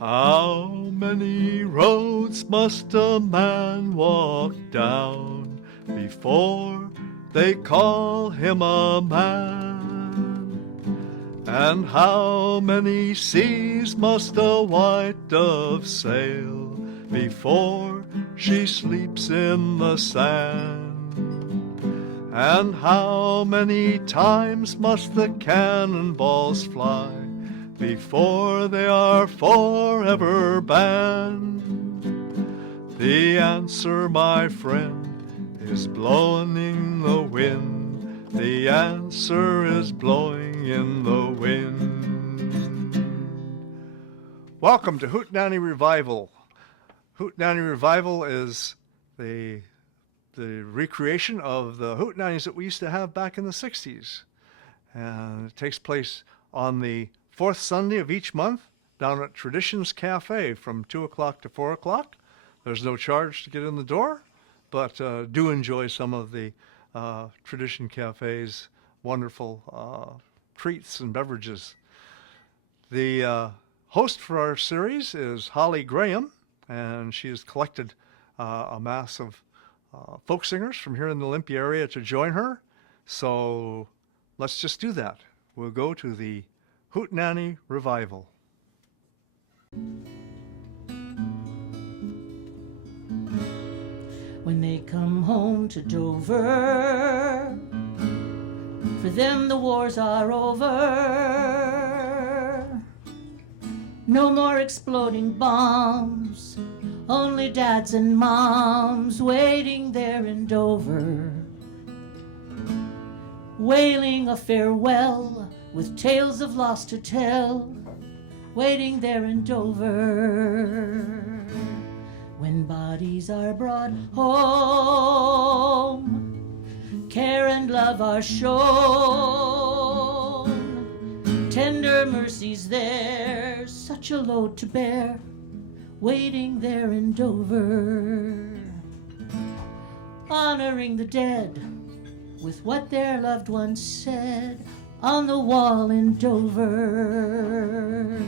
How many roads must a man walk down before they call him a man? And how many seas must a white dove sail before she sleeps in the sand? And how many times must the cannonballs fly before they are forever banned? The answer, my friend, is blowing in the wind. The answer is blowing in the wind. Welcome to Hootenanny Revival. Hootenanny Revival is the recreation of the hootenannies that we used to have back in the 60s. And it takes place on the fourth Sunday of each month down at Traditions Cafe from 2 o'clock to 4 o'clock. There's no charge to get in the door, but do enjoy some of the Tradition Cafe's wonderful treats and beverages. The host for our series is Holly Graham, and she has collected a mass of folk singers from here in the Olympia area to join her. So let's just do that. We'll go to the Hootenanny Revival. When they come home to Dover, for them the wars are over. No more exploding bombs, only dads and moms waiting there in Dover, wailing a farewell with tales of loss to tell, waiting there in Dover. When bodies are brought home, care and love are shown, tender mercies there, such a load to bear, waiting there in Dover. Honoring the dead with what their loved ones said on the wall in Dover.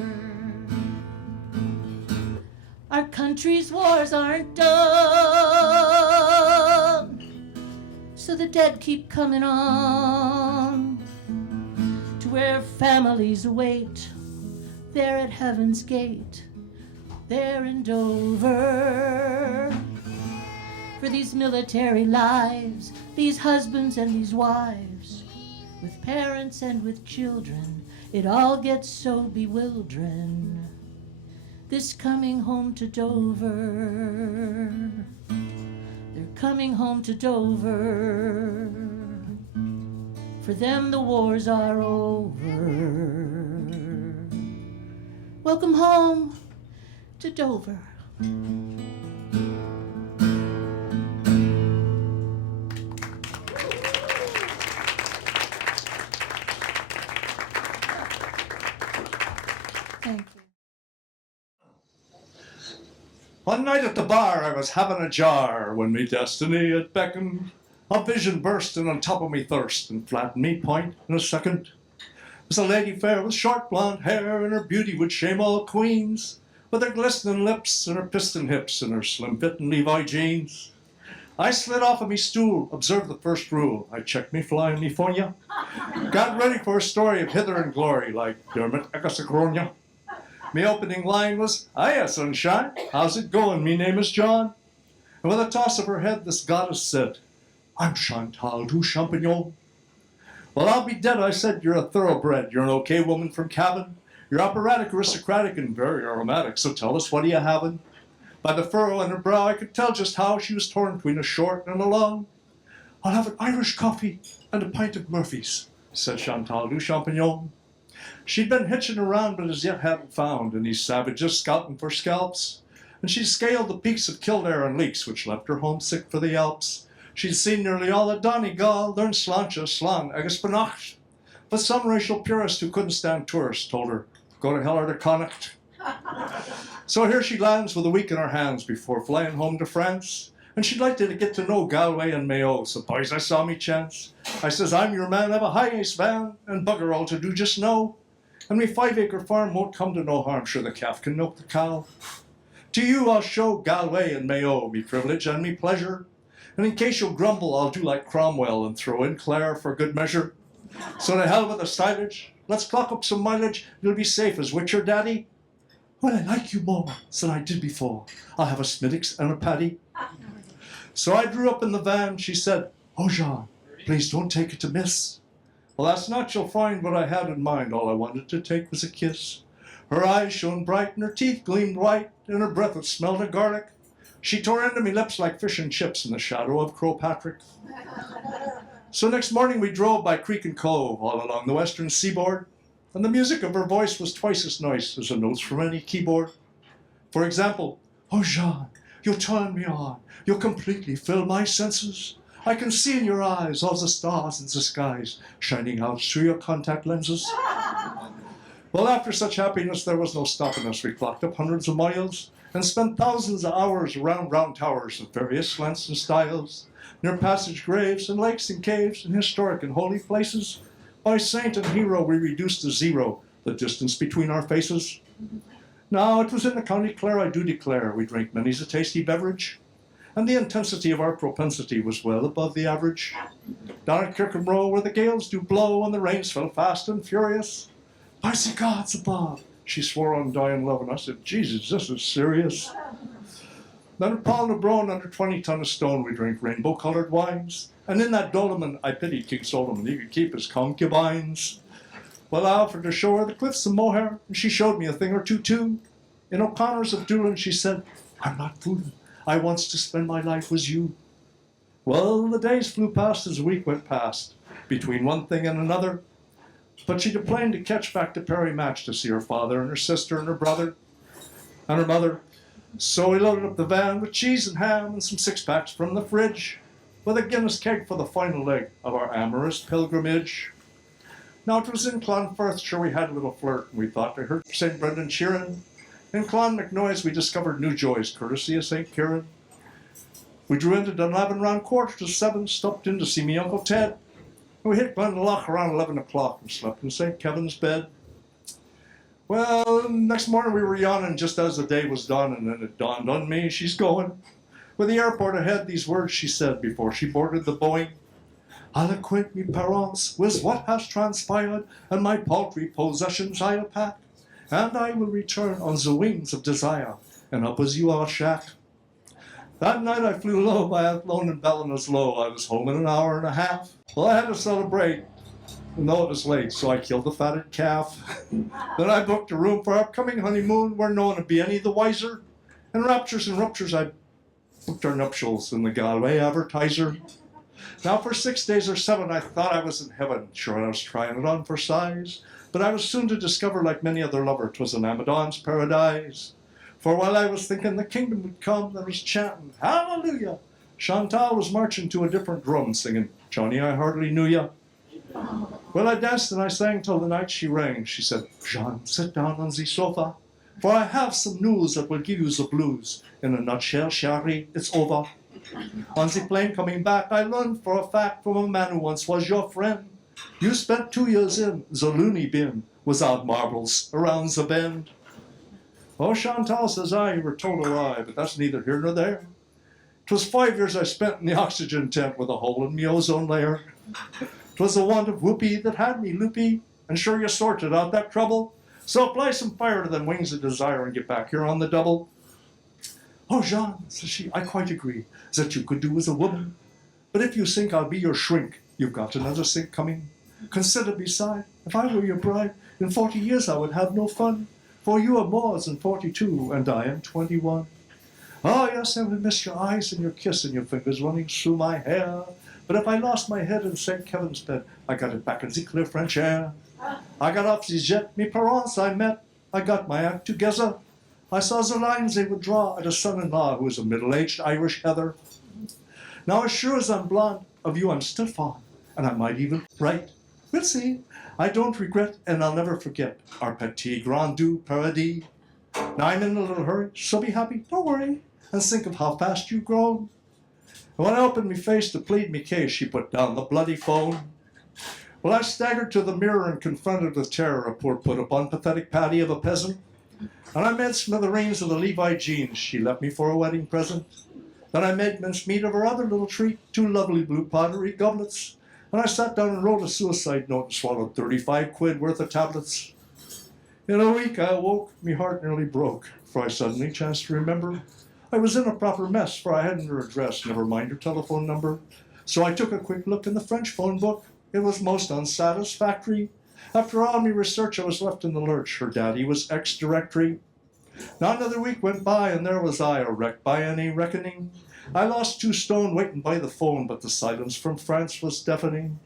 Our country's wars aren't done, so the dead keep coming on to where families wait, there at heaven's gate, there in Dover. For these military lives, these husbands and these wives, with parents and with children, it all gets so bewildering. This coming home to Dover, they're coming home to Dover. For them the wars are over. Welcome home to Dover. One night at the bar I was having a jar, when me destiny had beckoned. A vision burst in on top of me thirst, and flattened me point in a second. It was a lady fair with short blonde hair, and her beauty would shame all queens, with her glistening lips and her piston hips and her slim-fitting Levi jeans. I slid off of me stool, observed the first rule. I checked me fly and me fonya. Got ready for a story of hither and glory, like Dermot Egasagronia. Me opening line was, "Hiya, sunshine, how's it going? Me name is John." And with a toss of her head, this goddess said, "I'm Chantal du Champignon." "Well, I'll be dead," I said. "You're a thoroughbred. You're an okay woman from Cavan. You're operatic, aristocratic, and very aromatic, so tell us, what are you having?" By the furrow in her brow, I could tell just how she was torn between a short and a long. "I'll have an Irish coffee and a pint of Murphy's," said Chantal du Champignon. She'd been hitching around, but as yet hadn't found any savages scouting for scalps. And she'd scaled the peaks of Kildare and Leaks, which left her homesick for the Alps. She'd seen nearly all of Donegal, learned sláinte, slán, agus beannacht. But some racial purist who couldn't stand tourists told her, "Go to hell or to Connacht." So here she lands with a week in her hands before flying home to France. And she'd like to get to know Galway and Mayo, so boys, I saw me chance. I says, "I'm your man, I've a high ace van, and bugger all to do just now." and me 5-acre farm won't come to no harm, sure the calf can milk the cow. To you I'll show Galway and Mayo, me privilege and me pleasure, and in case you'll grumble, I'll do like Cromwell and throw in Clare for good measure. So to hell with the silage, let's clock up some mileage, you'll be safe as with your daddy. Well, I like you more than I did before. I'll have a Smittix and a Paddy. So I drew up in the van, she said, "Oh, Jean, please don't take it amiss." Well, that's not you'll find what I had in mind. All I wanted to take was a kiss. Her eyes shone bright and her teeth gleamed white, and her breath it smelled of garlic. She tore into me lips like fish and chips in the shadow of Crow Patrick. So next morning we drove by creek and cove all along the western seaboard, and the music of her voice was twice as nice as the notes from any keyboard. For example, "Oh, Jean, you turn me on, you completely fill my senses. I can see in your eyes all the stars in the skies shining out through your contact lenses." Well, after such happiness, there was no stopping us. We clocked up hundreds of miles and spent thousands of hours around round towers of various slants and styles, near passage graves and lakes and caves and historic and holy places. By saint and hero, we reduced to zero the distance between our faces. Now, it was in the County Clare, I do declare, we drank many's a tasty beverage, and the intensity of our propensity was well above the average. Down at Kirkenrow, where the gales do blow and the rains fell fast and furious, "By the gods above," she swore on dying love, and I said, "Jesus, this is serious." Then at Paul under 20 ton of stone, we drank rainbow-coloured wines, and in that dolmen I pitied King Solomon, he could keep his concubines. Well, I offered to show her the cliffs of Moher, and she showed me a thing or two too. In O'Connor's of Doolin, she said, "I'm not fooling, I wants to spend my life with you." Well, the days flew past as the week went past, between one thing and another, but she declined to catch back to Perry Match to see her father and her sister and her brother and her mother. So we loaded up the van with cheese and ham and some six-packs from the fridge, with a Guinness keg for the final leg of our amorous pilgrimage. Now it was in Clonfirth, sure we had a little flirt, and we thought we heard St. Brendan cheering. In Clonmacnoise we discovered new joys, courtesy of St. Kieran. We drew into Dunlavin round 6:45, stopped in to see me Uncle Ted. We hit Glendalough around 11 o'clock and slept in St. Kevin's bed. Well, next morning we were yawning just as the day was done, and then it dawned on me, she's going. With the airport ahead, these words she said before she boarded the Boeing: "I'll acquaint me parents with what has transpired, and my paltry possessions I'll pack, and I will return on the wings of desire, and up as you are shack." That night I flew low by Athlone and Ballinasloe. I was home in an hour and a half. Well, I had to celebrate, though it was late, so I killed the fatted calf. Then I booked a room for our upcoming honeymoon, where no one would be any the wiser. In raptures and ruptures, I booked our nuptials in the Galway Advertiser. Now for 6 days or 7, I thought I was in heaven. Sure, I was trying it on for size, but I was soon to discover, like many other lover, 'twas an Amadon's paradise. For while I was thinking the kingdom would come, there was chanting, "Hallelujah!" Chantal was marching to a different drum, singing, "Johnny, I hardly knew ya." Well, I danced and I sang till the night she rang. She said, "Jean, sit down on the sofa, for I have some news that will give you the blues. In a nutshell, Sherry, it's over. On the plane coming back, I learned for a fact from a man who once was your friend. You spent 2 years in the loony bin, without marbles around the bend." "Oh, Chantal," says I, "you were told a lie, but that's neither here nor there. 'Twas 5 years I spent in the oxygen tent with a hole in me ozone layer. 'Twas the want of whoopee that had me loopy, and sure you sorted out that trouble. So apply some fire to them wings of desire and get back here on the double." "Oh, Jean," says she, "I quite agree that you could do as a woman. But if you think I'll be your shrink, you've got another sink coming. Consider beside, if I were your bride, in 40 years I would have no fun. For you are more than 42, and I am 21. Oh, yes, I would miss your eyes and your kiss and your fingers running through my hair. But if I lost my head in St. Kevin's bed, I got it back in the clear French air. I got off the jet, me parents I met. I got my act together. I saw the lines they would draw at a son-in-law who was a middle-aged Irish heather. Now, as sure as I'm blonde, of you I'm still fond, and I might even write. We'll see. I don't regret, and I'll never forget, our petit grand du paradis. Now I'm in a little hurry, so be happy, don't worry, and think of how fast you've grown." And when I opened me face to plead me case, she put down the bloody phone. Well, I staggered to the mirror and confronted with terror a poor put-upon pathetic Patty of a peasant. And I made smithereens of the Levi jeans she left me for a wedding present. Then I made mincemeat of her other little treat, 2 lovely blue pottery goblets. And I sat down and wrote a suicide note and swallowed 35 quid worth of tablets. In a week I awoke, me heart nearly broke, for I suddenly chanced to remember I was in a proper mess, for I hadn't her address, never mind her telephone number. So I took a quick look in the French phone book. It was most unsatisfactory. After all me research, I was left in the lurch. Her daddy was ex-directory. Now another week went by, and there was I, a wreck by any reckoning. I lost 2 stone waiting by the phone, but the silence from France was deafening.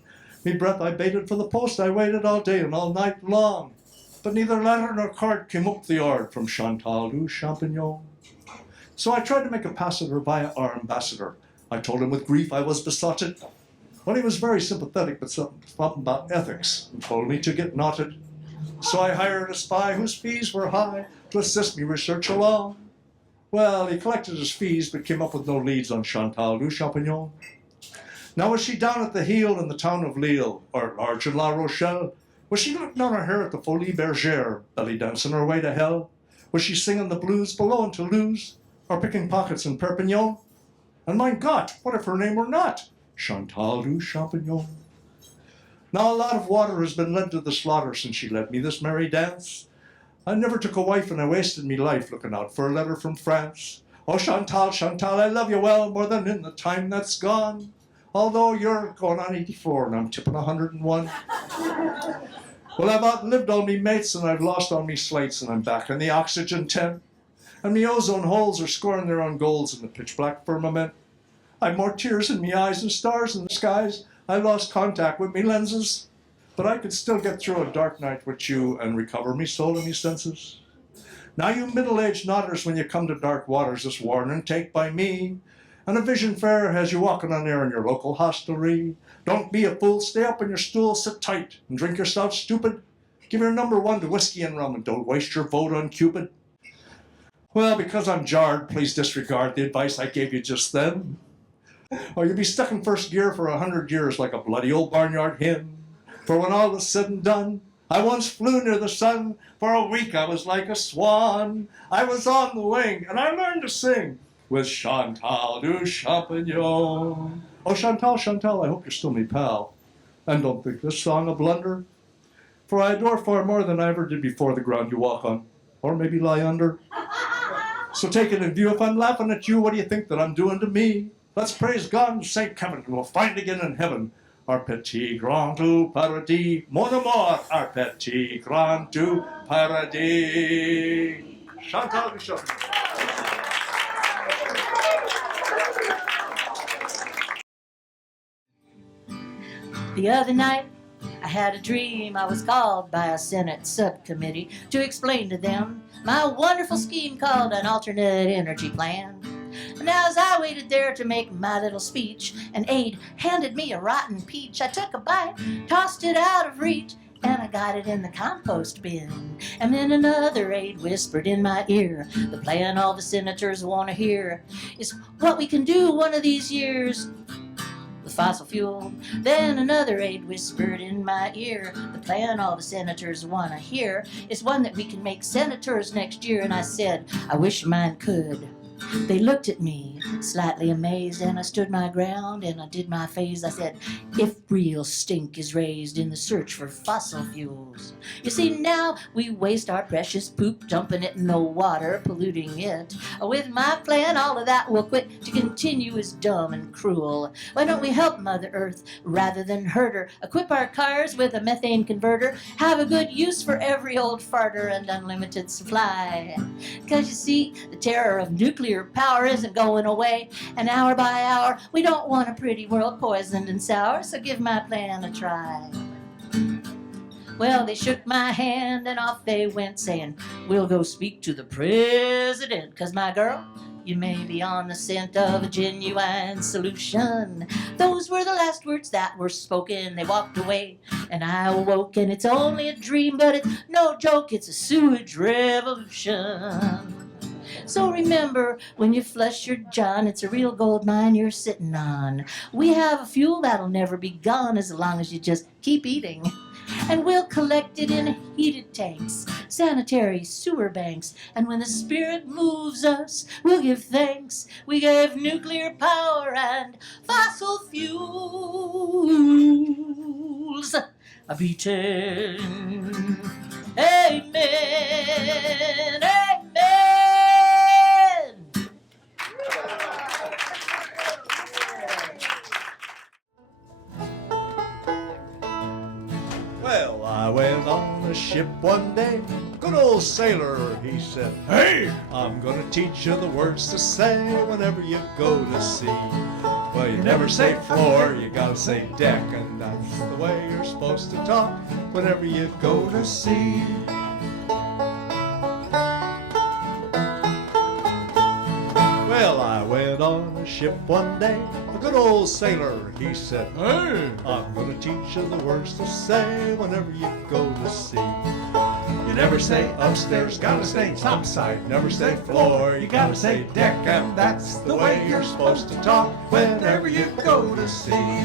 Me breath I baited for the post, I waited all day and all night long. But neither letter nor card came up the yard from Chantal to Champignon. So I tried to make a pass at her via our ambassador. I told him with grief I was besotted. Well, he was very sympathetic, but something about ethics, and told me to get knotted. So I hired a spy whose fees were high to assist me research along. Well, he collected his fees, but came up with no leads on Chantal du Champignon. Now was she down at the heel in the town of Lille, or large in La Rochelle? Was she looking on her hair at the Folie Bergère, belly dancing her way to hell? Was she singing the blues below in Toulouse, or picking pockets in Perpignan? And my God, what if her name were not Chantal du Champignon? Now a lot of water has been led to the slaughter since she led me this merry dance. I never took a wife and I wasted me life looking out for a letter from France. Oh Chantal, Chantal, I love you well more than in the time that's gone. Although you're going on 84 and I'm tipping 101. Well, I've outlived all me mates and I've lost all me slates and I'm back in the oxygen tent. And me ozone holes are scoring their own goals in the pitch black firmament. I've more tears in me eyes than stars in the skies. I lost contact with me lenses, but I could still get through a dark night with you and recover me soul and me senses. Now you middle-aged nodders, when you come to dark waters, this warning take by me. And a vision fair has you walking on air in your local hostelry. Don't be a fool, stay up on your stool, sit tight and drink yourself stupid. Give your number 1 to whiskey and rum and don't waste your vote on Cupid. Well, because I'm jarred, please disregard the advice I gave you just then. Or you'll be stuck in first gear for 100 years like a bloody old barnyard hen. For when all is said and done, I once flew near the sun. For a week I was like a swan. I was on the wing and I learned to sing with Chantal du Champignon. Oh, Chantal, Chantal, I hope you're still me pal. And don't think this song a blunder. For I adore far more than I ever did before the ground you walk on. Or maybe lie under. So take it in view, if I'm laughing at you, what do you think that I'm doing to me? Let's praise God and Saint Kevin, and we'll find again in heaven our petit grand du paradis, mon amour, our petit grand du paradis. Chantal du Champignon. The other night, I had a dream. I was called by a Senate subcommittee to explain to them my wonderful scheme called an alternate energy plan. Now as I waited there to make my little speech, an aide handed me a rotten peach. I took a bite, tossed it out of reach, and I got it in the compost bin. And then another aide whispered in my ear, the plan all the senators want to hear is what we can do one of these years with fossil fuel. Then another aide whispered in my ear, the plan all the senators want to hear is one that we can make senators next year. And I said, I wish mine could. They looked at me, slightly amazed, and I stood my ground and I did my phase. I said, if real stink is raised in the search for fossil fuels, you see now we waste our precious poop, dumping it in the water, polluting it. With my plan, all of that will quit. To continue is dumb and cruel. Why don't we help Mother Earth rather than hurt her? Equip our cars with a methane converter, have a good use for every old farter, and unlimited supply. 'Cause you see, the terror of nuclear power isn't going away, and hour by hour we don't want a pretty world poisoned and sour, so give my plan a try. Well, they shook my hand and off they went, saying, we'll go speak to the president, 'cause my girl, you may be on the scent of a genuine solution. Those were the last words that were spoken. They walked away and I awoke, and it's only a dream, but it's no joke, it's a sewage revolution. So remember, when you flush your john, it's a real gold mine you're sitting on. We have a fuel that'll never be gone as long as you just keep eating. And we'll collect it in heated tanks, sanitary sewer banks. And when the Spirit moves us, we'll give thanks. We gave nuclear power and fossil fuels a beating. Amen. Amen. Well, I went on a ship one day. A good old sailor, he said, "Hey, I'm gonna teach you the words to say whenever you go to sea." Well, you never say floor, you gotta say deck, and that's the way you're supposed to talk whenever you go to sea. Well, I went on a ship one day. A good old sailor, he said, "Hey, I'm gonna teach you the words to say whenever you go to sea." You never say upstairs, gotta say topside. Never say floor, you gotta say deck, and that's the way you're supposed to talk whenever you go to sea.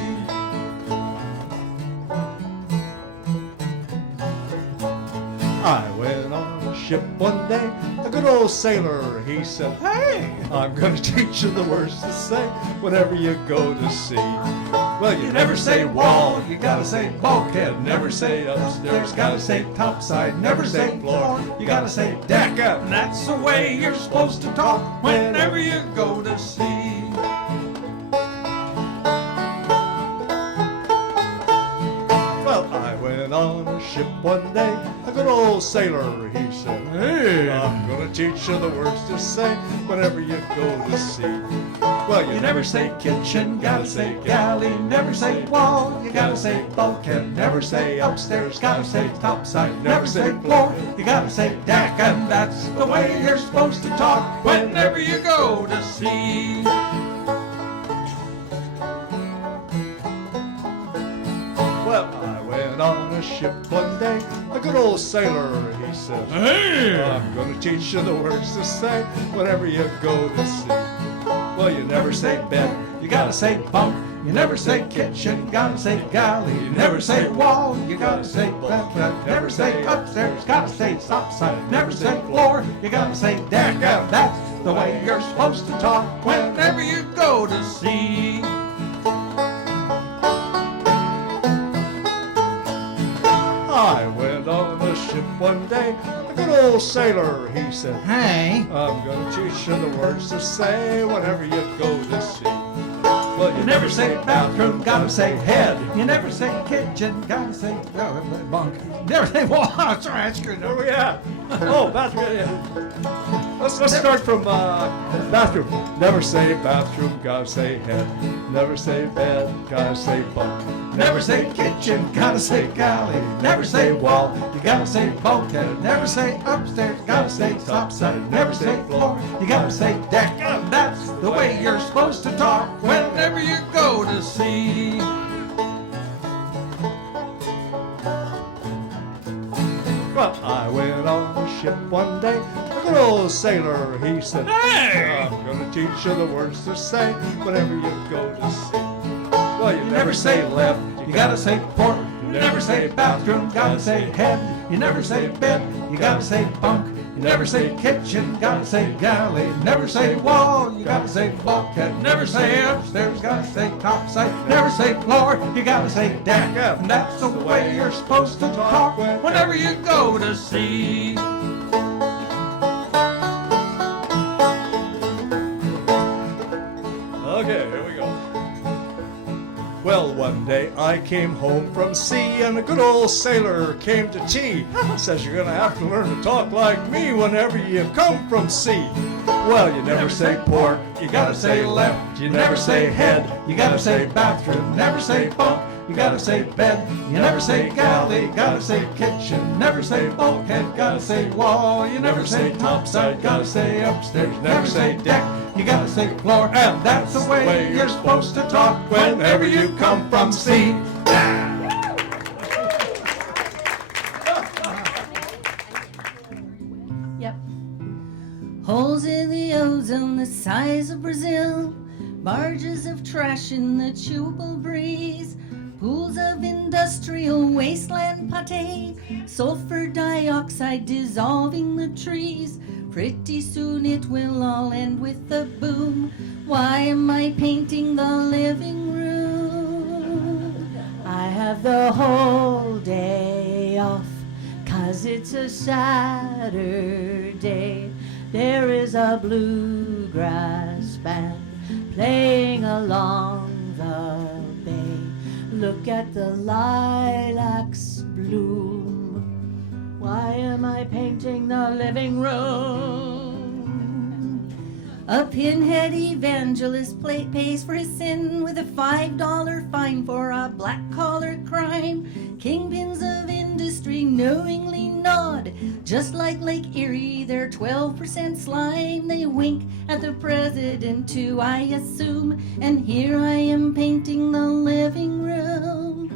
I went on a ship one day. A good old sailor, he said, "Hey, I'm gonna teach you the words to say whenever you go to sea." Well, you never say wall, you gotta say bulkhead. Never say upstairs, gotta say topside. Never say floor, you gotta say deck, and that's the way you're supposed to talk whenever you go to sea. Well, I went on a ship one day. A good old sailor, he said, "Hey, I'm gonna teach you the words to say whenever you go to sea." Well, you never say kitchen, gotta say galley. Never say wall, you gotta say bulkhead. Never say upstairs, gotta say topside. Never say floor, you gotta say deck, and that's the way you're supposed to talk whenever you go to sea. Well, I went on a ship one day. A good old sailor, he said, "Hey, I'm gonna teach you the words to say whenever you go to sea." Well, you never say bed, you gotta say bunk. You never say kitchen, gotta say galley. You never say wall, you gotta say bulkhead. Never say upstairs, gotta say topside. Never say floor, you gotta say deck, and that's the way you're supposed to talk whenever you go to sea. I went on a ship one day. A good old sailor, he said, Hey, "I'm gonna teach you the words to say whenever you go to sea." Well, you never say bathroom, gotta say head. you never say kitchen, gotta say bunk. Never say wall. Sorry, I screwed Where up. we at? Oh, bathroom. Yeah. Let's start from bathroom. Never say bathroom, gotta say head. Never say bed, gotta say bunk. Never say kitchen, gotta say galley. Never say wall, you gotta say bulkhead. Never say upstairs, gotta say topside. Never say floor, you gotta say deck. And that's the way you're supposed to talk whenever you go to sea. Well, I went on a ship one day. A good old sailor, he said, "Hey, I'm gonna teach you the words to say whenever you go to sea." Well, you never say left, You gotta say port, you never say bathroom, gotta say head. You never say bed, you gotta say bunk. You never say kitchen, gotta say galley. Never say wall, you gotta say bulkhead. Never say upstairs, gotta say topside. Never say floor, you gotta say deck. And that's the way you're supposed to talk whenever you go to sea. Okay, here we go. Well, one day I came home from sea and a good old sailor came to tea. Says you're gonna have to learn to talk like me whenever you come from sea. Well, you never say port, You gotta say left, you never say head. You gotta say bathroom, never say bunk. You gotta say bed, you never say galley. Gotta say kitchen, never say bulkhead. Gotta say wall, you never say topside. Gotta say upstairs, never say deck. You gotta say floor, and that's the way you're supposed to talk whenever you come from sea. Yep. Holes in the ozone the size of Brazil, barges of trash in the chewable breeze, pools of industrial wasteland pate, sulfur dioxide dissolving the trees. Pretty soon it will all end with a boom. Why am I painting the living room? I have the whole day off, 'cause it's a Saturday. There is a bluegrass band playing along the bay. Look at the lilacs bloom. Why am I painting the living room? A pinhead evangelist pays for his sin with a $5 fine for a black-collar crime. Kingpins of industry knowingly nod, just like Lake Erie, they're 12% slime. They wink at the president too, I assume, and here I am painting the living room.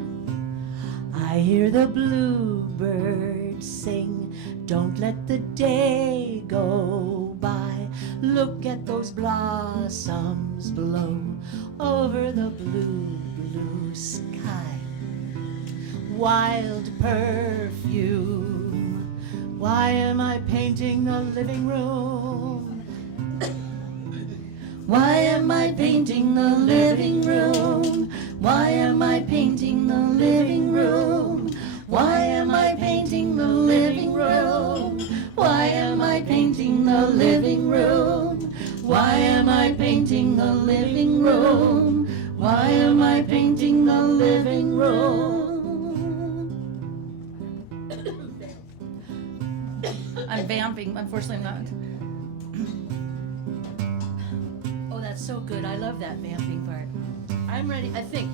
I hear the bluebirds sing, don't let the day go by. Look at those blossoms blow over the blue, blue sky. Wild perfume. Why am I painting the living room? Why am I painting the living room? Why am I painting the living room? Why am I painting the living room? Why am I painting the living room? Why am I painting the living room? Why am I painting the living room? I'm vamping, unfortunately I'm not. Oh, that's so good. I love that vamping part. I'm ready, I think.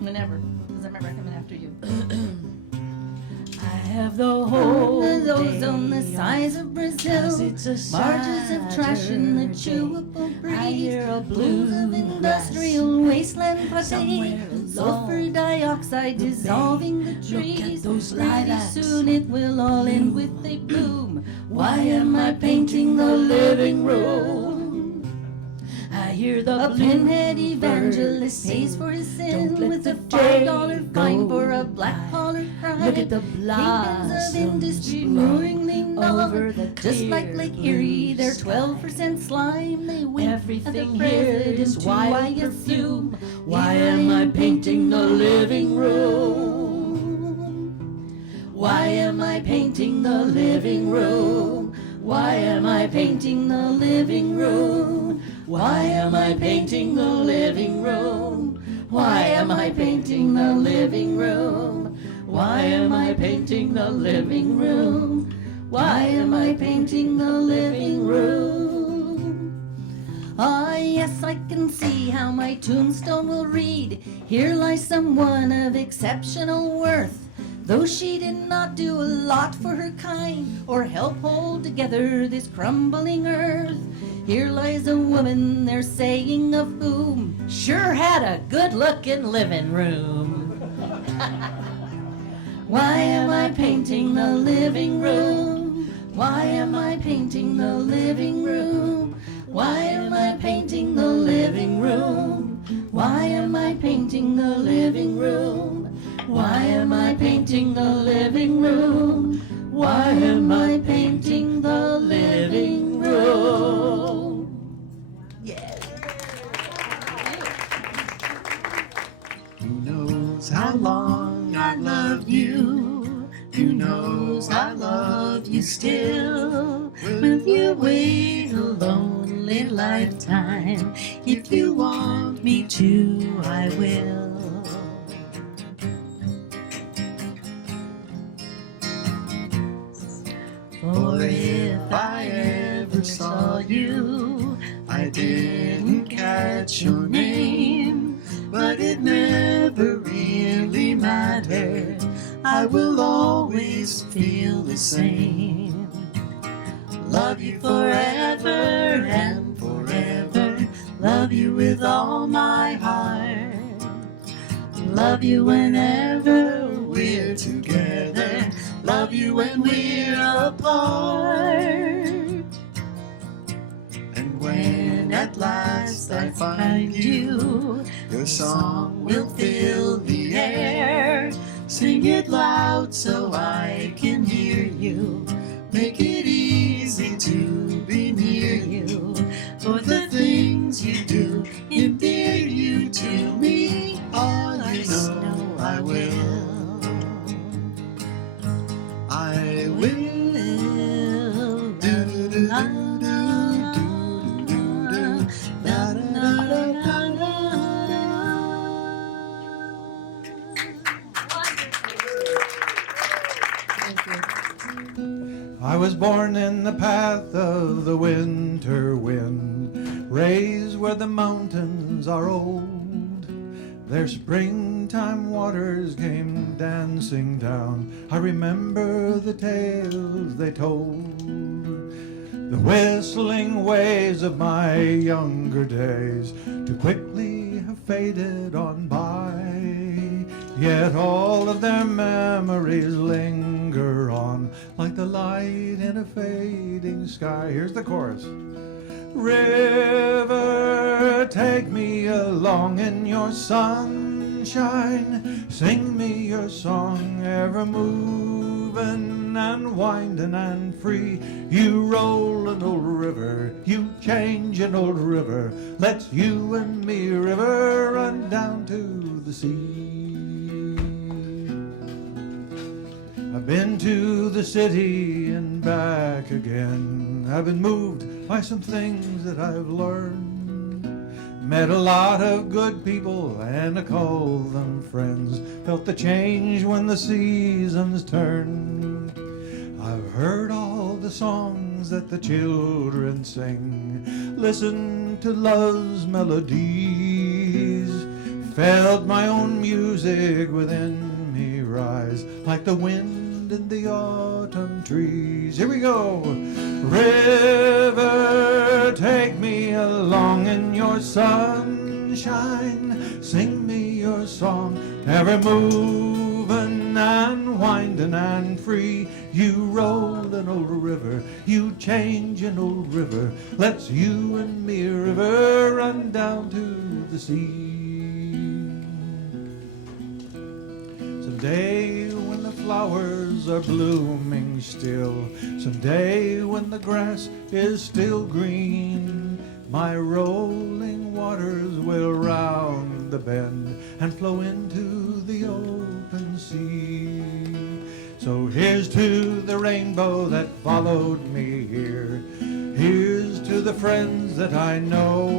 Whenever, because I remember I coming after you. I have the whole Those day on the size of Brazil, 'cause it's a barges of trash in the Saturday. chewable breeze. I hear a Blues of bluegrass industrial wasteland somewhere pate, along sulfur dioxide the bay. dissolving the Look trees. at those Pretty lilacs soon it will all end with a boom. Why am I painting the living room? I hear the A pinhead bluebirds evangelist pays sing, for his don't sin let with the a $5 day fine go for a by. black-collar crime. Look at the Kingpins of industry blossoms blow knowingly nod, over the just like clear Lake blue Erie, they're sky. 12% slime. They wink Everything at the here president is too, wild I perfume. assume. Why Here am I painting the living room? Why am I painting the living room? Why am I painting the living room? Why am I painting the living room? Why am I painting the living room? Why am I painting the living room? Why am I painting the living room? Ah, yes, I can see how my tombstone will read. Here lies someone of exceptional worth. Though she did not do a lot for her kind or help hold together this crumbling earth, here lies a woman, they're saying, of whom sure had a good-looking living room. Why am I painting the living room? Why am I painting the living room? Why am I painting the living room? Why am I painting the living room? Why am I painting the living room? Why am I painting the living room? Yes. Who knows how long I loved you? Who knows I love you still? Will you wait a lonely lifetime? If you want me to, I will. For if I ever saw you, I didn't catch your name, but it never really mattered. I will always feel the same. Love you forever and forever. Love you with all my heart. Love you whenever we're together. Love you when we're apart. at last I find you. Your song will fill the air. Sing it loud so I can hear you. Make it easy to be near you. For the things you do endear you to me. All you know I will. I will. I was born in the path of the winter wind, raised where the mountains are old. Their springtime waters came dancing down. I remember the tales they told, the whistling ways of my younger days, too quickly have faded on by. Yet all of their memories linger on, like the light in a fading sky. Here's the chorus. River, take me along in your sunshine. Sing me your song, ever moving and winding and free. You roll an old river, you change an old river. Let's you and me, river, run down to the sea. I've been to the city and back again. I've been moved by some things that I've learned. Met a lot of good people and I call them friends. Felt the change when the seasons turned. I've heard all the songs that the children sing. Listened to love's melodies. Felt my own music within me rise, like the wind in the autumn trees. Here we go. River, take me along in your sunshine. Sing me your song, ever moving and winding and free. You roll an old river, you change an old river. Let's you and me, river, run down to the sea. Someday when the flowers are blooming still, someday when the grass is still green, my rolling waters will round the bend and flow into the open sea. So here's to the rainbow that followed me here. Here's to the friends that I know.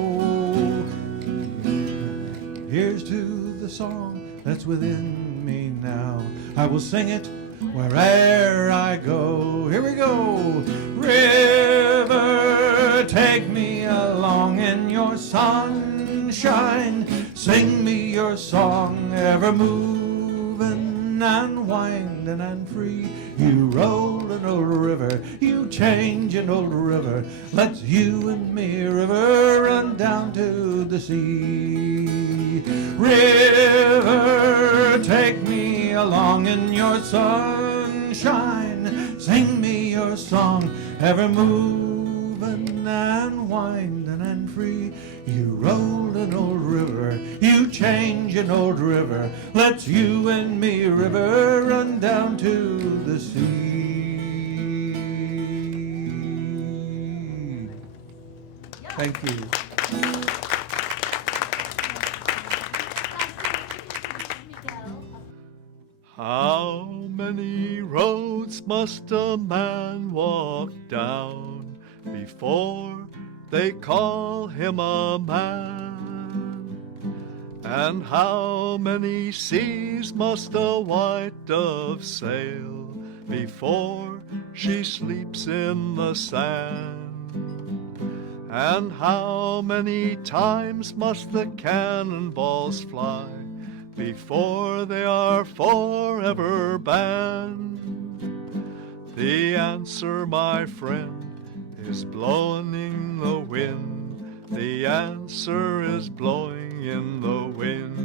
Here's to the song that's within me now. I will sing it where'er I go. Here we go. River, take me along in your sunshine. Sing me your song, ever moving and winding and free. You roll an old river, you change an old river. Let's you and me, river, run down to the sea. River, take me along in your sunshine. Sing me your song, ever moving and winding and free. You roll an old river, you change an old river. Let's you and me, river, run down to the sea. Thank you. How many roads must a man walk down before they call him a man? And how many seas must a white dove sail before she sleeps in the sand? And how many times must the cannonballs fly before they are forever banned? The answer, my friend, is blowing in the wind. The answer is blowing in the wind.